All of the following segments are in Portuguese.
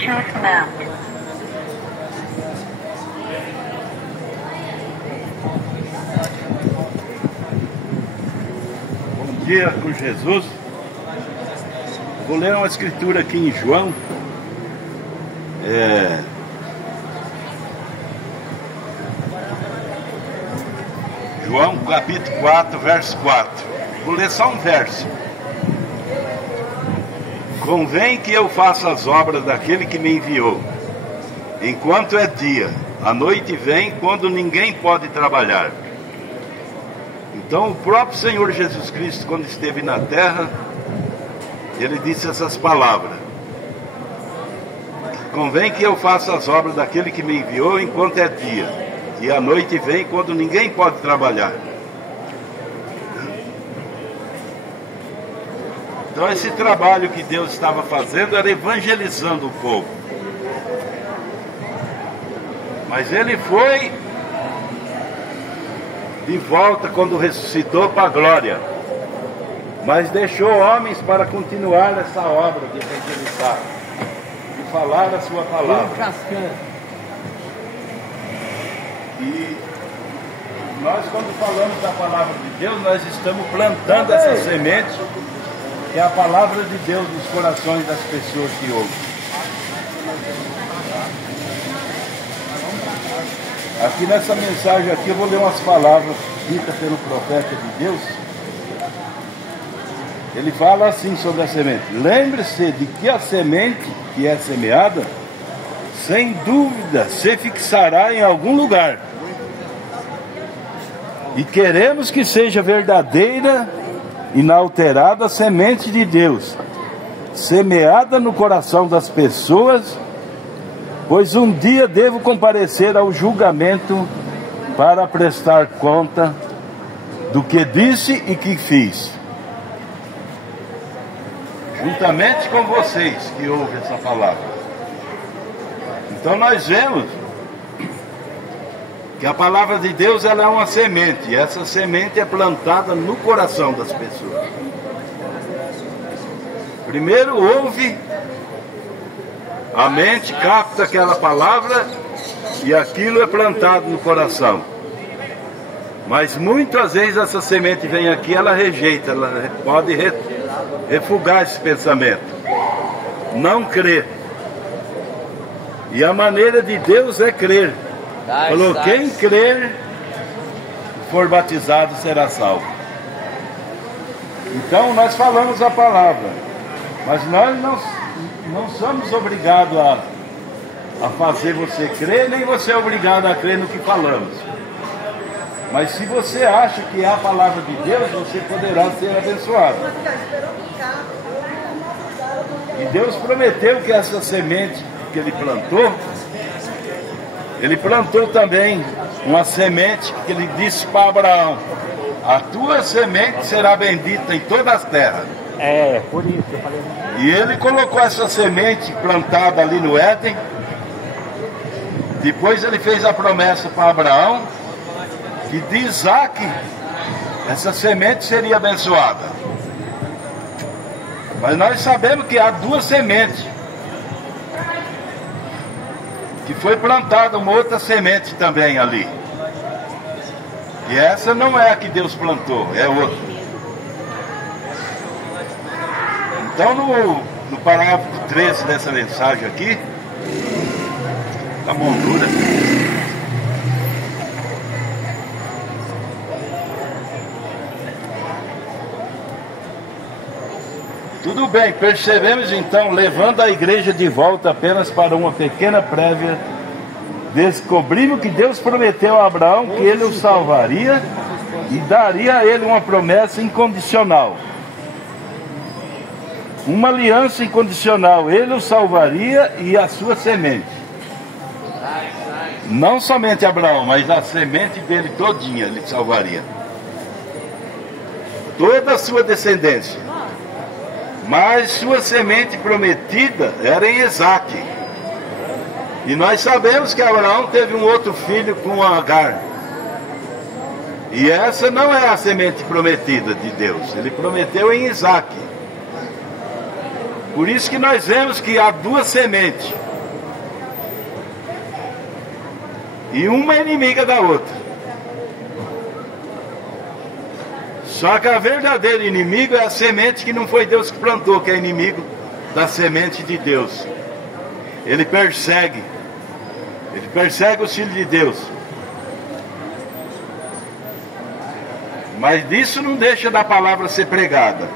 Bluetooth mount. Bom dia com Jesus. Vou ler uma escritura aqui em João. João capítulo 4, verso 4. Vou ler só um verso. Convém que eu faça as obras daquele que me enviou, enquanto é dia. A noite vem quando ninguém pode trabalhar. Então o próprio Senhor Jesus Cristo, quando esteve na terra, ele disse essas palavras: convém que eu faça as obras daquele que me enviou enquanto é dia, e a noite vem quando ninguém pode trabalhar. Então esse trabalho que Deus estava fazendo era evangelizando o povo. Mas ele foi de volta quando ressuscitou para a glória. Mas deixou homens para continuar essa obra de evangelizar, de falar a sua palavra. E nós, quando falamos da palavra de Deus, nós estamos plantando essa semente, que é a palavra de Deus nos corações das pessoas que ouvem. Aqui nessa mensagem aqui eu vou ler umas palavras ditas pelo profeta de Deus. Ele fala assim sobre a semente: lembre-se de que a semente que é semeada, sem dúvida, se fixará em algum lugar. E queremos que seja verdadeira, inalterada semente de Deus, semeada no coração das pessoas, pois um dia devo comparecer ao julgamento para prestar conta do que disse e que fiz. Juntamente com vocês que ouvem essa palavra. Então nós vemos que a palavra de Deus, ela é uma semente, e essa semente é plantada no coração das pessoas. Primeiro ouve, a mente capta aquela palavra e aquilo é plantado no coração. Mas muitas vezes essa semente vem aqui, ela rejeita, ela pode refugar esse pensamento, não crer. E a maneira de Deus é crer. Falou: quem crer, for batizado, será salvo. Então nós falamos a palavra, mas nós não somos obrigados a fazer você crer, nem você é obrigado a crer no que falamos. Mas se você acha que é a palavra de Deus, você poderá ser abençoado. E Deus prometeu que essa semente que Ele plantou também uma semente que Ele disse para Abraão: a tua semente será bendita em todas as terras. Por isso eu falei. E Ele colocou essa semente plantada ali no Éden. Depois Ele fez a promessa para Abraão que de Isaac essa semente seria abençoada. Mas nós sabemos que há duas sementes, que foi plantada uma outra semente também ali. E essa não é a que Deus plantou, é outra. Então no parágrafo 13 dessa mensagem aqui, a moldura. Tudo bem, percebemos então, levando a igreja de volta apenas para uma pequena prévia, descobrimos que Deus prometeu a Abraão que ele o salvaria e daria a ele uma promessa incondicional. Uma aliança incondicional, ele o salvaria e a sua semente. Não somente Abraão, mas a semente dele todinha ele salvaria. Toda a sua descendência. Mas sua semente prometida era em Isaac. E nós sabemos que Abraão teve um outro filho com Agar. E essa não é a semente prometida de Deus. Ele prometeu em Isaac. Por isso que nós vemos que há duas sementes. E uma é inimiga da outra. Só que a verdadeira inimigo é a semente que não foi Deus que plantou, que é inimigo da semente de Deus. Ele persegue os filhos de Deus. Mas isso não deixa da palavra ser pregada.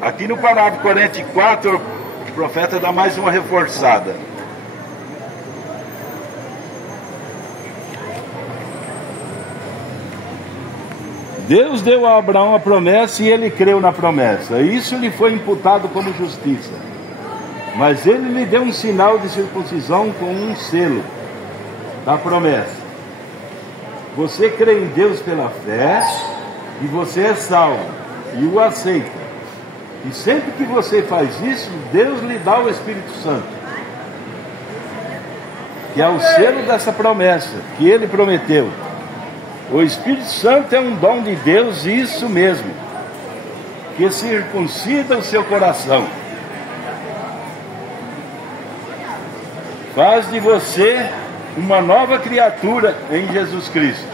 Aqui no parágrafo 44, o profeta dá mais uma reforçada. Deus deu a Abraão a promessa e ele creu na promessa. Isso lhe foi imputado como justiça. Mas ele lhe deu um sinal de circuncisão com um selo da promessa. Você crê em Deus pela fé e você é salvo e o aceita. E sempre que você faz isso, Deus lhe dá o Espírito Santo, que é o selo dessa promessa que ele prometeu. O Espírito Santo é um dom de Deus, isso mesmo, que circuncida o seu coração, faz de você uma nova criatura em Jesus Cristo.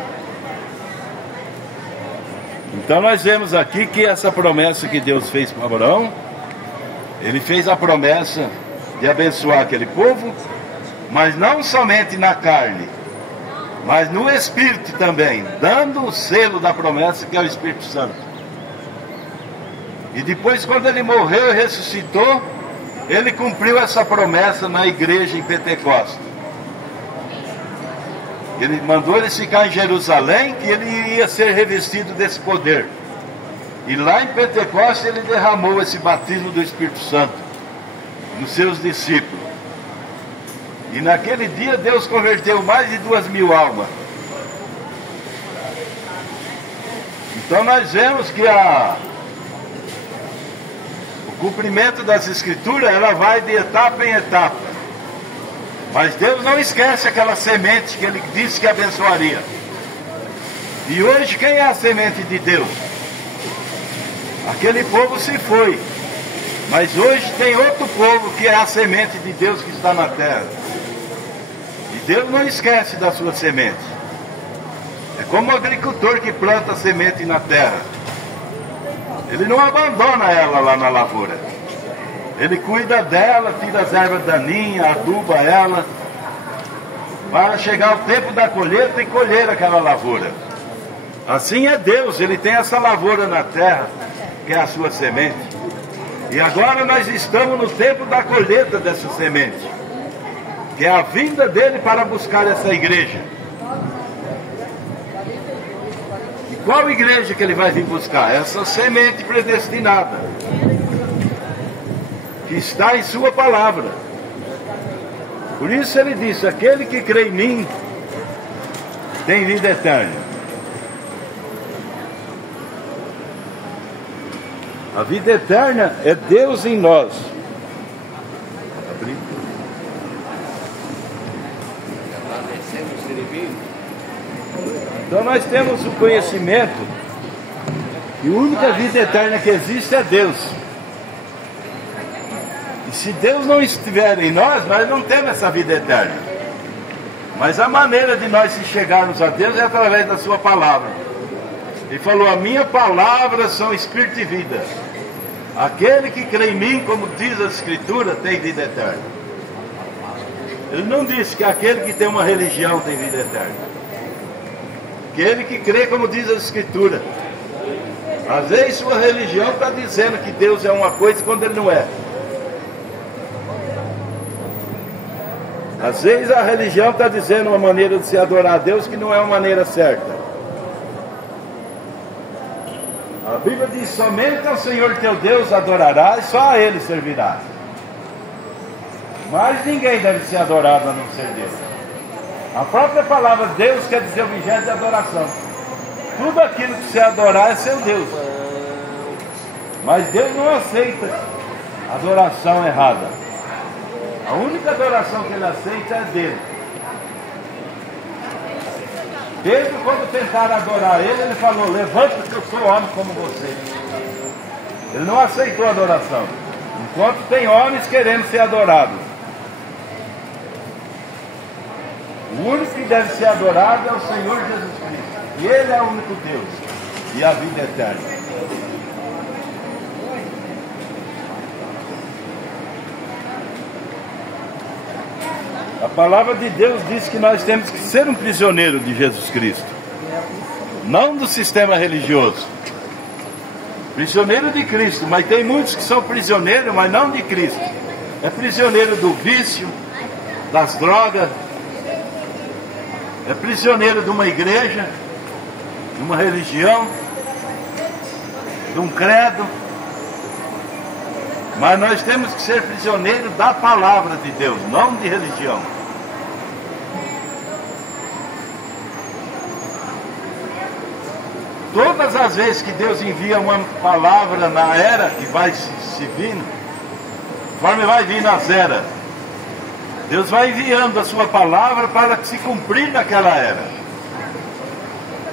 Então nós vemos aqui que essa promessa que Deus fez para Abraão, ele fez a promessa de abençoar aquele povo, mas não somente na carne, mas no Espírito também, dando o selo da promessa, que é o Espírito Santo. E depois, quando ele morreu e ressuscitou, ele cumpriu essa promessa na igreja em Pentecostes. Ele mandou eles ficar em Jerusalém, que ele ia ser revestido desse poder. E lá em Pentecostes ele derramou esse batismo do Espírito Santo nos seus discípulos. E naquele dia Deus converteu mais de 2.000 almas. Então nós vemos que o cumprimento das Escrituras, ela vai de etapa em etapa. Mas Deus não esquece aquela semente que Ele disse que abençoaria. E hoje quem é a semente de Deus? Aquele povo se foi. Mas hoje tem outro povo que é a semente de Deus que está na terra. E Deus não esquece da sua semente. É como o agricultor que planta a semente na terra. Ele não abandona ela lá na lavoura. Ele cuida dela, tira as ervas daninhas, aduba ela, para chegar o tempo da colheita e colher aquela lavoura. Assim é Deus, Ele tem essa lavoura na terra, que é a sua semente. E agora nós estamos no tempo da colheita dessa semente, que é a vinda dele para buscar essa igreja. E qual igreja que ele vai vir buscar? Essa semente predestinada, que está em sua palavra. Por isso ele disse: aquele que crê em mim tem vida eterna. A vida eterna é Deus em nós. Então nós temos o conhecimento que a única vida eterna que existe é Deus. E se Deus não estiver em nós, nós não temos essa vida eterna. Mas a maneira de nós se chegarmos a Deus é através da sua palavra. Ele falou: a minha palavra são espírito e vida. Aquele que crê em mim, como diz a Escritura, tem vida eterna. Ele não disse que aquele que tem uma religião tem vida eterna. Aquele que crê, como diz a Escritura. Às vezes sua religião está dizendo que Deus é uma coisa quando Ele não é. Às vezes a religião está dizendo uma maneira de se adorar a Deus que não é uma maneira certa. A Bíblia diz: somente ao Senhor teu Deus adorarás, só a Ele servirás. Mas ninguém deve ser adorado a não ser Deus. A própria palavra Deus quer dizer objeto de adoração. Tudo aquilo que você adorar é seu Deus. Mas Deus não aceita adoração errada. A única adoração que Ele aceita é dele. Desde quando tentaram adorar Ele, Ele falou: levanta que eu sou homem como você. Ele não aceitou a adoração, enquanto tem homens querendo ser adorados. O único que deve ser adorado é o Senhor Jesus Cristo. E Ele é o único Deus e a vida eterna. A palavra de Deus diz que nós temos que ser um prisioneiro de Jesus Cristo, não do sistema religioso. Prisioneiro de Cristo, mas tem muitos que são prisioneiros, mas não de Cristo. É prisioneiro do vício, das drogas, é prisioneiro de uma igreja, de uma religião, de um credo. Mas nós temos que ser prisioneiros da palavra de Deus, não de religião. Todas as vezes que Deus envia uma palavra na era que vai se vindo, conforme vai vindo as eras, Deus vai enviando a sua palavra para que se cumprir naquela era.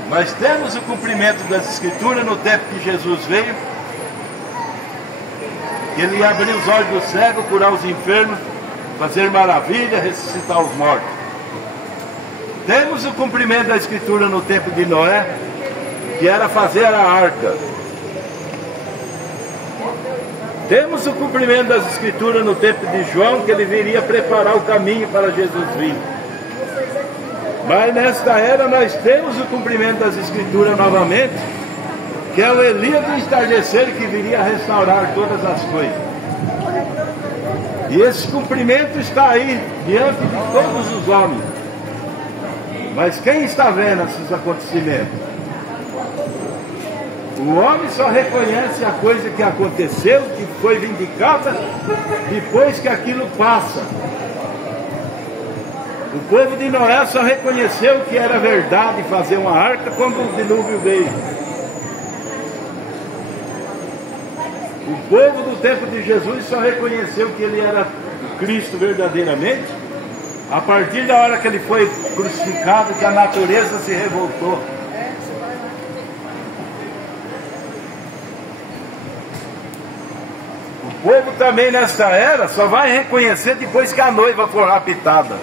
Nós temos o cumprimento das Escrituras no tempo que Jesus veio, que Ele ia abrir os olhos do cego, curar os enfermos, fazer maravilha, ressuscitar os mortos. Temos o cumprimento da Escritura no tempo de Noé, que era fazer a arca. Temos o cumprimento das Escrituras no tempo de João, que ele viria preparar o caminho para Jesus vir. Mas nesta era nós temos o cumprimento das Escrituras novamente, que é o Elias do entardecer que viria a restaurar todas as coisas. E esse cumprimento está aí diante de todos os homens. Mas quem está vendo esses acontecimentos? O homem só reconhece a coisa que aconteceu, que foi vindicada, depois que aquilo passa. O povo de Noé só reconheceu que era verdade fazer uma arca quando o dilúvio veio. O povo do tempo de Jesus só reconheceu que ele era Cristo verdadeiramente a partir da hora que ele foi crucificado, que a natureza se revoltou. O povo também nesta era só vai reconhecer depois que a noiva for raptada.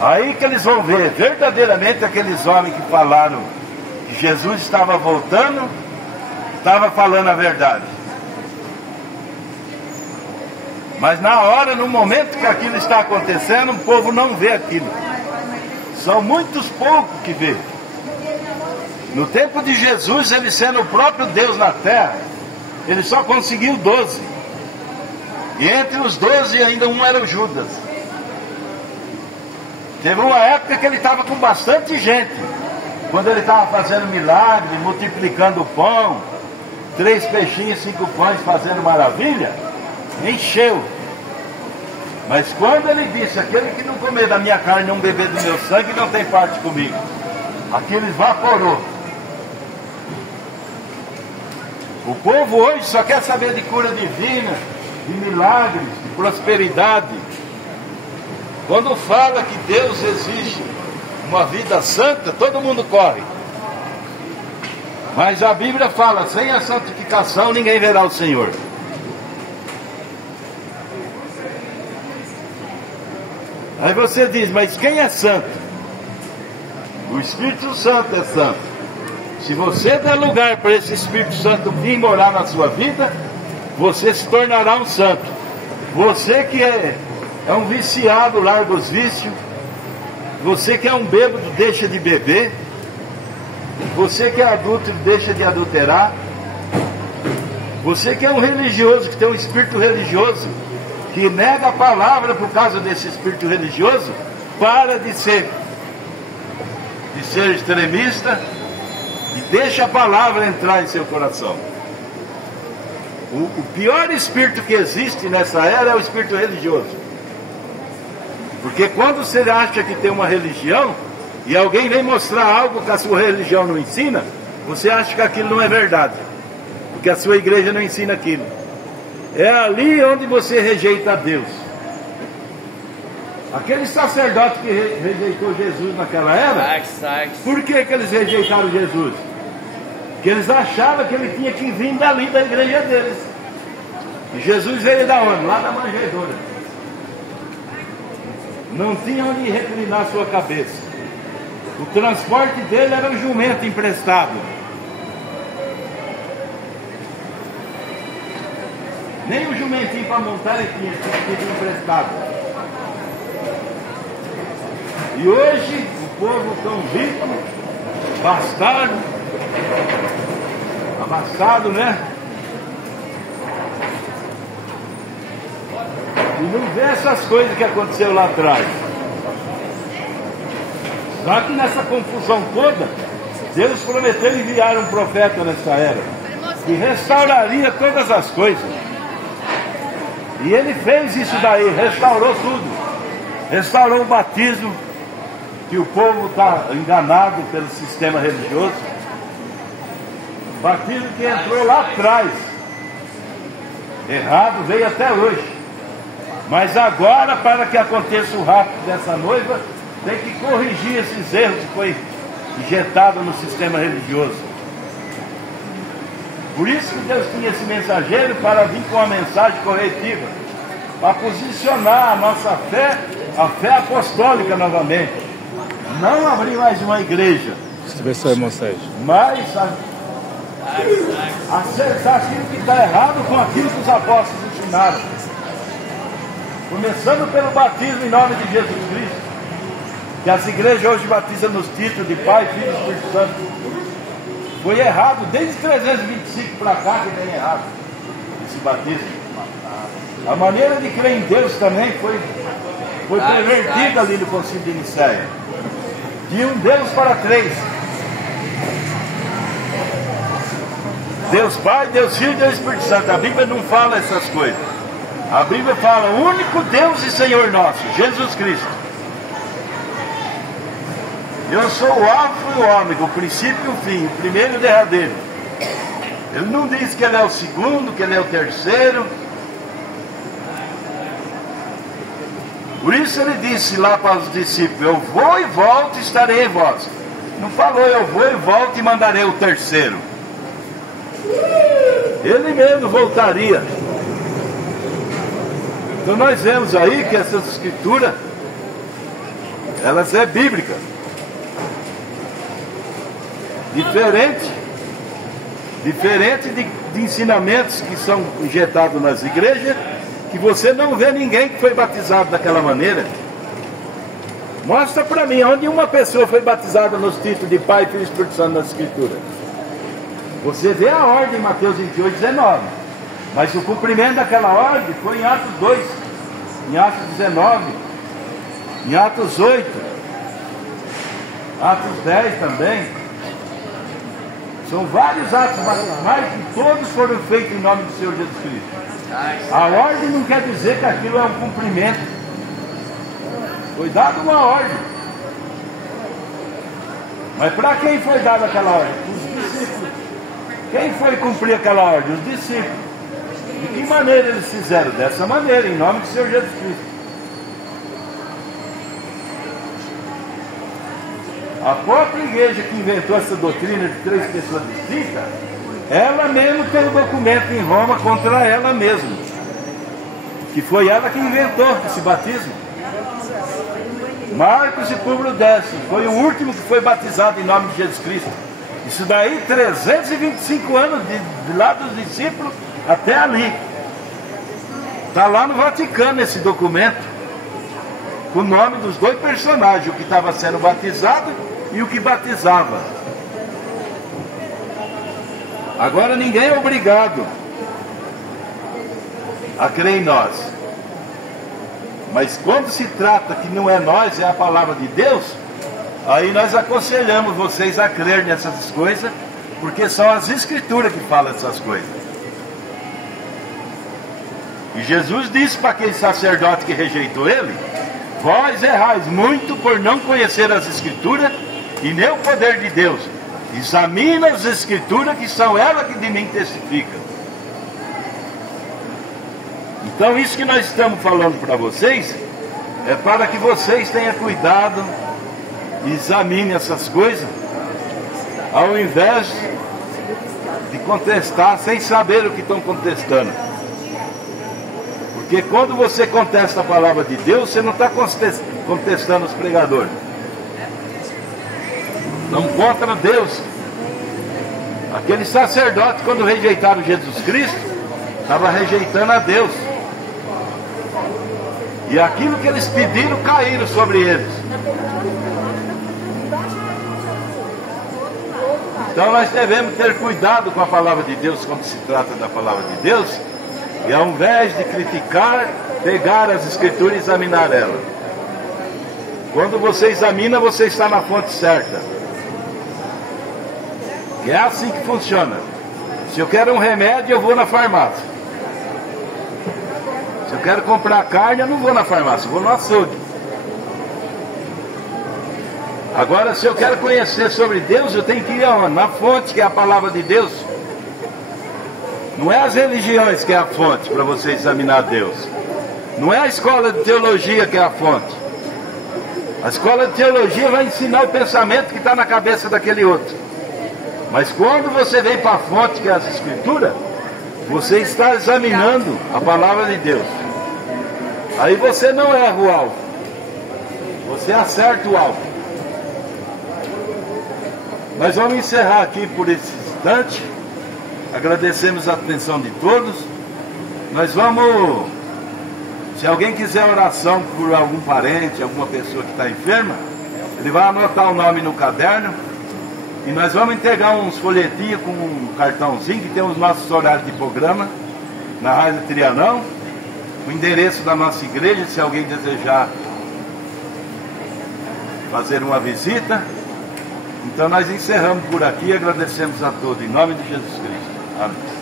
Aí que eles vão ver verdadeiramente aqueles homens que falaram que Jesus estava voltando, estava falando a verdade. Mas na hora, no momento que aquilo está acontecendo, o povo não vê aquilo. São muitos poucos que vê. No tempo de Jesus, ele sendo o próprio Deus na terra, ele só conseguiu 12. E entre os 12 ainda um era o Judas. Teve uma época que ele estava com bastante gente. Quando ele estava fazendo milagre, multiplicando o pão, 3 peixinhos, 5 pães, fazendo maravilha, encheu. Mas quando ele disse, aquele que não comer da minha carne e não beber do meu sangue, não tem parte comigo, aquilo evaporou. O povo hoje só quer saber de cura divina, de milagres, de prosperidade. Quando fala que Deus exige uma vida santa, todo mundo corre. Mas a Bíblia fala, sem a santificação ninguém verá o Senhor. Aí você diz, mas quem é santo? O Espírito Santo é santo. Se você der lugar para esse Espírito Santo vir morar na sua vida, você se tornará um santo. Você que é um viciado, larga os vícios. Você que é um bêbado, deixa de beber. Você que é adulto, deixa de adulterar. Você que é um religioso, que tem um espírito religioso, que nega a palavra por causa desse espírito religioso, para de ser extremista e deixa a palavra entrar em seu coração. O pior espírito que existe nessa era é o espírito religioso. Porque quando você acha que tem uma religião e alguém vem mostrar algo que a sua religião não ensina, você acha que aquilo não é verdade, porque a sua igreja não ensina aquilo. É ali onde você rejeita Deus. Aquele sacerdote que rejeitou Jesus naquela era, por que eles rejeitaram Jesus? Porque eles achavam que ele tinha que vir dali da igreja deles. E Jesus veio da onde? Lá da manjedoura. não tinha onde reclinar sua cabeça. O transporte dele era um jumento emprestado. Nem o jumentinho para montar ele tinha sido emprestado. E hoje o povo tão rico, abastado, né? E não vê essas coisas que aconteceu lá atrás. Só que nessa confusão toda, Deus prometeu enviar um profeta nessa era, que restauraria todas as coisas. E ele fez isso daí, restaurou tudo. Restaurou o batismo, que o povo está enganado pelo sistema religioso. O batismo que entrou lá atrás, errado, veio até hoje. Mas agora, para que aconteça o rapto dessa noiva, tem que corrigir esses erros que foi injetado no sistema religioso. Por isso que Deus tinha esse mensageiro para vir com uma mensagem corretiva, para posicionar a nossa fé, a fé apostólica novamente. Não abrir mais uma igreja, mas acertar aquilo que está errado com aquilo que os apóstolos ensinaram. Começando pelo batismo em nome de Jesus Cristo, que as igrejas hoje batizam nos títulos de Pai, Filho e Espírito Santo. Foi errado, desde 325 para cá que vem errado esse batismo. A maneira de crer em Deus também foi pervertida ali no Concílio de Nicéia. De um Deus para três. Deus Pai, Deus Filho e Deus Espírito Santo. A Bíblia não fala essas coisas. A Bíblia fala o único Deus e Senhor nosso, Jesus Cristo. Eu sou o Alfa e o Ômega, o princípio e o fim, o primeiro e o derradeiro. Ele não diz que ele é o segundo, que ele é o terceiro. Por isso ele disse lá para os discípulos: eu vou e volto e estarei em vós. Não falou eu vou e volto e mandarei o terceiro. Ele mesmo voltaria. Então nós vemos aí que essas escrituras, elas é bíblica. Diferente de ensinamentos que são injetados nas igrejas, que você não vê ninguém que foi batizado daquela maneira. Mostra para mim onde uma pessoa foi batizada nos títulos de Pai, Filho e Espírito Santo nas escrituras. Você vê a ordem em Mateus 28, 19. Mas o cumprimento daquela ordem foi em Atos 2, em Atos 19, em Atos 8, Atos 10 também. São vários atos batismais que todos foram feitos em nome do Senhor Jesus Cristo. A ordem não quer dizer que aquilo é um cumprimento. Foi dada uma ordem. Mas para quem foi dada aquela ordem? Os discípulos. Quem foi cumprir aquela ordem? Os discípulos. De que maneira eles fizeram? Dessa maneira, em nome do Senhor Jesus Cristo. A própria igreja que inventou essa doutrina de três pessoas distintas, ela mesma tem um documento em Roma contra ela mesma, que foi ela que inventou esse batismo. Marcos e Públio Décio foi o último que foi batizado em nome de Jesus Cristo. Isso daí 325 anos de lá dos discípulos até ali. Está lá no Vaticano esse documento, com o nome dos dois personagens, o que estava sendo batizado e o que batizava. Agora ninguém é obrigado a crer em nós. Mas quando se trata que não é nós, é a palavra de Deus, aí nós aconselhamos vocês a crer nessas coisas, porque são as escrituras que falam essas coisas. E Jesus disse para aquele sacerdote que rejeitou ele: vós errais muito por não conhecer as escrituras e nem o poder de Deus. Examina as escrituras, que são elas que de mim testificam. Então isso que nós estamos falando para vocês é para que vocês tenham cuidado e examinem essas coisas, ao invés de contestar sem saber o que estão contestando. Porque Porque quando você contesta a palavra de Deus, você não está contestando os pregadores. Não contra Deus. Aqueles sacerdotes, quando rejeitaram Jesus Cristo, estavam rejeitando a Deus. E aquilo que eles pediram caíram sobre eles. Então nós devemos ter cuidado com a palavra de Deus quando se trata da palavra de Deus. E ao invés de criticar, pegar as escrituras e examinar elas. Quando você examina, você está na fonte certa. E é assim que funciona. Se eu quero um remédio, eu vou na farmácia. Se eu quero comprar carne, eu não vou na farmácia, eu vou no açougue. Agora, se eu quero conhecer sobre Deus, eu tenho que ir aonde? Na fonte, que é a palavra de Deus. Não é as religiões que é a fonte para você examinar Deus. Não é a escola de teologia que é a fonte. A escola de teologia vai ensinar o pensamento que está na cabeça daquele outro. Mas quando você vem para a fonte, que é as escrituras, você está examinando a palavra de Deus. Aí você não erra o alvo. Você acerta o alvo. Nós vamos encerrar aqui por esse instante. Agradecemos a atenção de todos. Nós vamos, se alguém quiser oração por algum parente, alguma pessoa que está enferma, ele vai anotar o nome no caderno. E nós vamos entregar uns folhetinhos com um cartãozinho que tem os nossos horários de programa na Rádio Trianão, o endereço da nossa igreja, se alguém desejar fazer uma visita. Então nós encerramos por aqui e agradecemos a todos, em nome de Jesus Cristo. Amém.